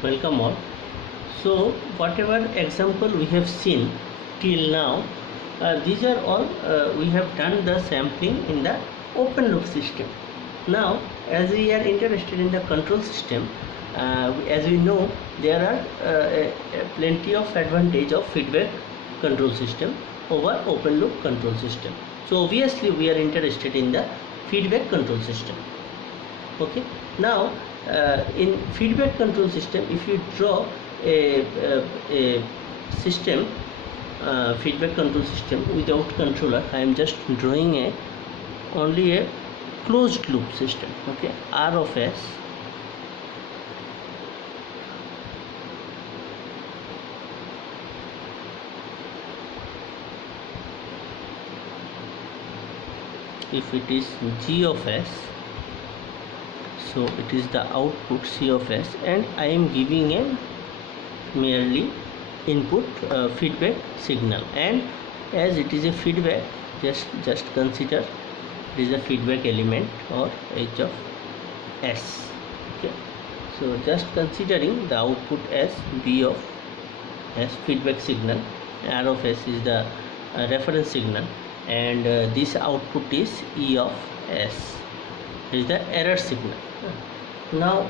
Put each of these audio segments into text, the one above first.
Welcome all. So whatever example we have seen till now, these are all we have done the sampling in the open loop system. Now as we are interested in the control system, as we know there are plenty of advantage of feedback control system over open loop control system. So obviously we are interested in the feedback control system. Okay, now in feedback control system, if you draw a system, feedback control system without controller, I am just drawing only a closed loop system. Okay, R of S if it is G of S, so it is the output C of S, and I am giving a merely input feedback signal, and as it is a feedback, just consider it is a feedback element or H of S. Okay, so just considering the output as B of S feedback signal, R of S is the reference signal, and this output is E of S is the error signal. Now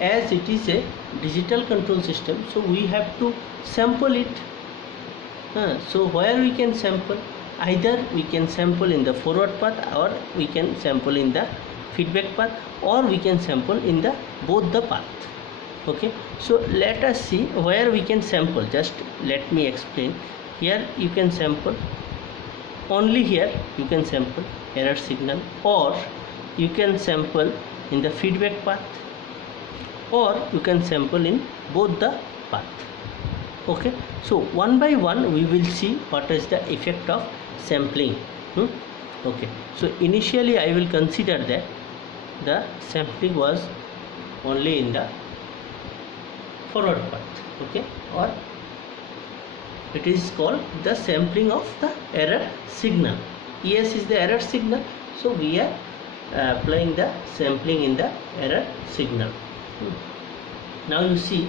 as it is a digital control system, so we have to sample it. So where we can sample, either we can sample in the forward path, or we can sample in the feedback path, or we can sample in the both the path. Okay, so let us see where we can sample. Just let me explain. Here you can sample, only here you can sample error signal, or you can sample in the feedback path, or you can sample in both the path. Okay, so one by one we will see what is the effect of sampling. Okay, so initially I will consider that the sampling was only in the forward path. Okay, or it is called the sampling of the error signal. ES is the error signal, so we are applying the sampling in the error signal. Now you see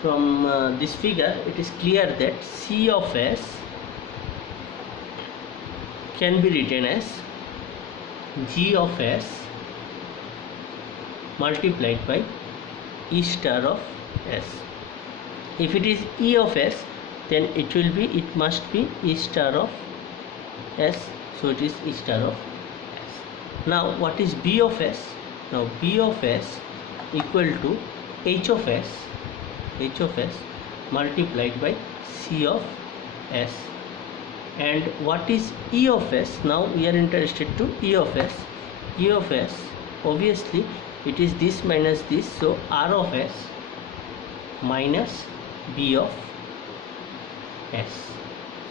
from this figure, it is clear that C of S can be written as G of S multiplied by E star of S. If it is E of S, then it must be E star of S, so it is E star of S. Now what is B of S? Now B of S equal to H of S multiplied by C of S. And what is E of S? Now we are interested to E of S. E of S, obviously it is this minus this, so R of S minus B of S.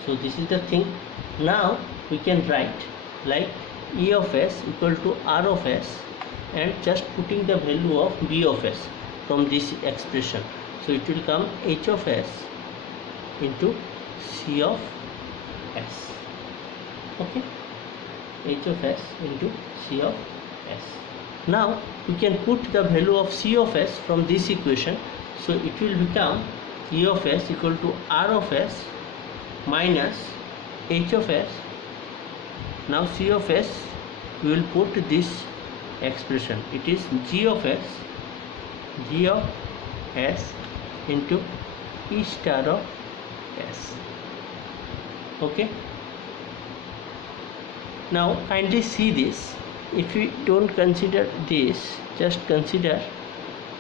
So this is the thing. Now we can write like E of S equal to R of S, and just putting the value of B of S from this expression, so it will come H of S into C of S. Okay, H of S into C of S. Now we can put the value of C of S from this equation, so it will become E of S equal to R of S minus H of S. Now C of S, we will put this expression, it is G of S into E star of S. Okay, now kindly see this. If we don't consider this, just consider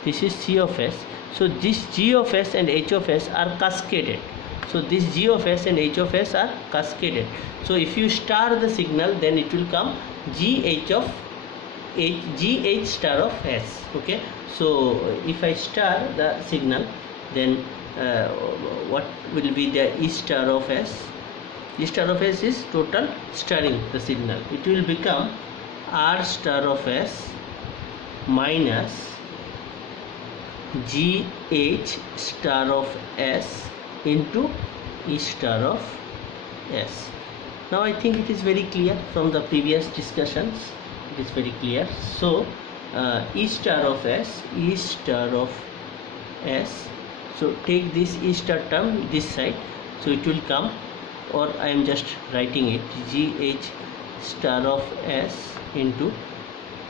this is C of S, so this G of S and H of S are cascaded. So this G of S and H of S are cascaded. So if you star the signal, then it will come GH star of S. Okay, so if I star the signal, then what will be the E star of S? E star of S is total starring the signal. It will become R star of S minus GH star of S into E star of S. Now I think it is very clear from the previous discussions. It is very clear. So E star of S, E star of s. So take this E star term this side, so it will come, or I am just writing it, GH star of s into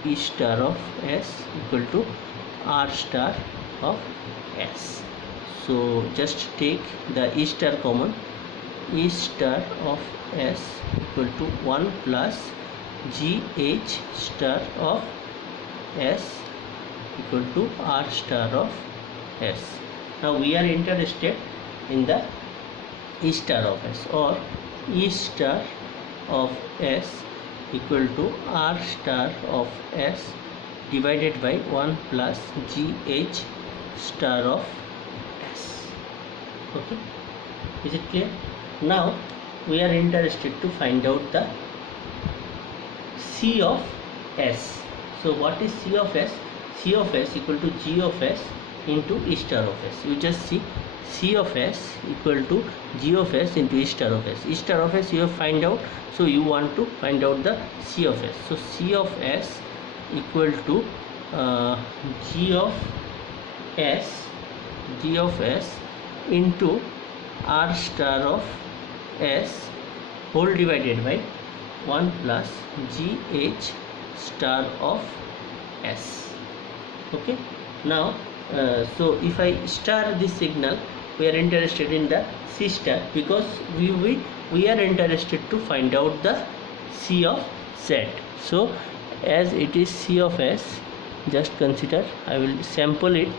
E star of s equal to R star of s. So just take the E star common, E star of s equal to 1 plus GH star of s equal to R star of s. Now we are interested in the E star of s, or E star of s equal to R star of s divided by 1 plus GH star of s. Okay, is it clear? Now we are interested to find out the C of s. So what is C of s? C of s equal to G of s into E star of s. You just see, C of s equal to G of s into E star of s. E star of s you have find out, so you want to find out the C of s. So C of s equal to G of s into R star of s whole divided by 1 plus GH star of s. Okay, now so if I star this signal, we are interested in the C star, because we are interested to find out the C of z. So as it is C of s, just consider, I will sample it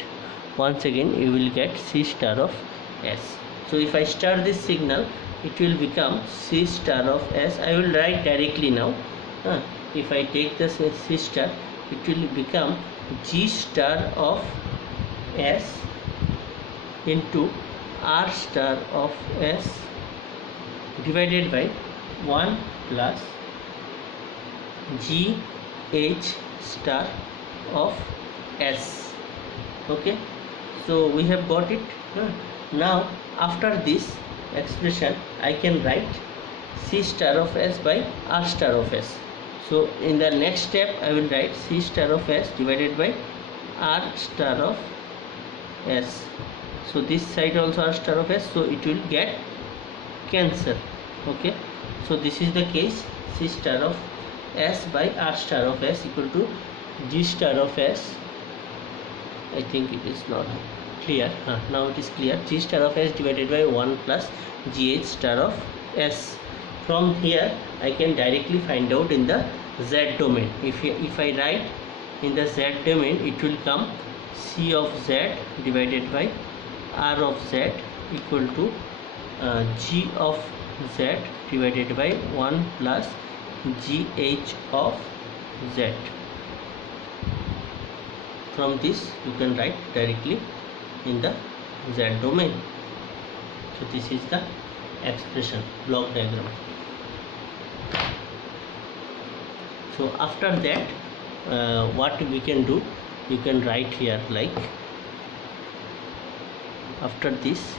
once again, you will get C star of s. So if I star this signal, it will become C star of s. I will write directly now. If I take the C star, it will become G star of s into R star of s divided by 1 plus GH star of s. Okay, so we have got it. Now after this expression, I can write C star of s by R star of s. So in the next step, I will write C star of s divided by R star of s. So this side also R star of s, so it will get cancel. Okay, so this is the case, C star of s by R star of s equal to G star of s. I think it is not clear. Now it is clear. G star of s divided by 1 plus GH star of s. From here I can directly find out in the z domain. If I write in the z domain, it will come C of z divided by R of z equal to G of z divided by 1 plus GH of z. From this you can write directly in the z domain. So this is the expression, block diagram. So after that, what we can do, you can write here like, after this,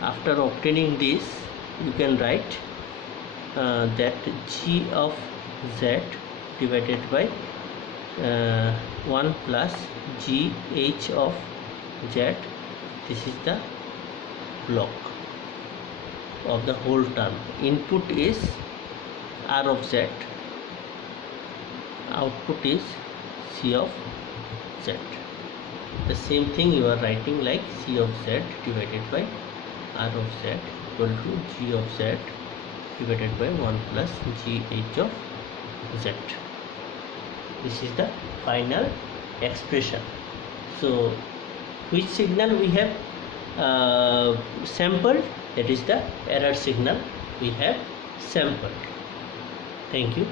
after obtaining this, you can write that G of z divided by 1 plus GH of z. This is the block of the whole term. Input is R of z, output is C of z. The same thing you are writing like C of z divided by R of z equal to G of z divided by 1 plus GH of z. This is the final expression. So which signal we have sampled? That is the error signal we have sampled. Thank you.